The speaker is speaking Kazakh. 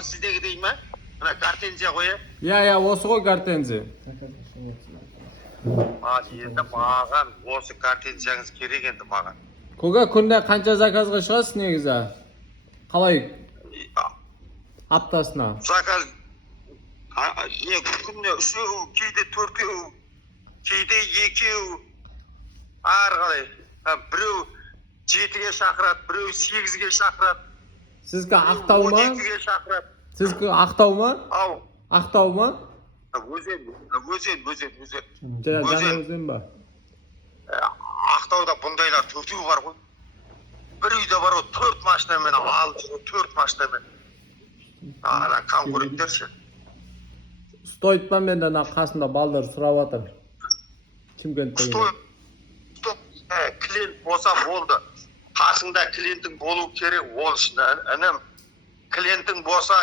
мынау сіздегі дей ма? Мына гортензия ғой, иә осы ғой гортензия. енді маған осы гортензияңыз керек енді маған. Көке күнде қанша заказға шығасыз негізі? Қалай аптасына? Заказ күнде 3-еу, кейде 4-еу, кейде 2-еу. Ары қалай. Біреу 7-ге шақырады, біреу 8-ге шақырады. Сізгі Ақтау ма? 12-ге шақырады. Сізгі Ақтау ма? Ау. Ақтау ма? Өзен. Жаңа өзен ба? Ақтауда бұндайлар 4-еу бар ғой. Bir үйде бар ғой 4 машинамен алып жүр, 4 машинамен. Ана конкуренттер ше. Стоит па менде ана қасында балдар сұрап жатыр. Шымкентте. Клиент болса болды. Қасыңда клиентің болу керек ол үшін. Інім, клиентің болса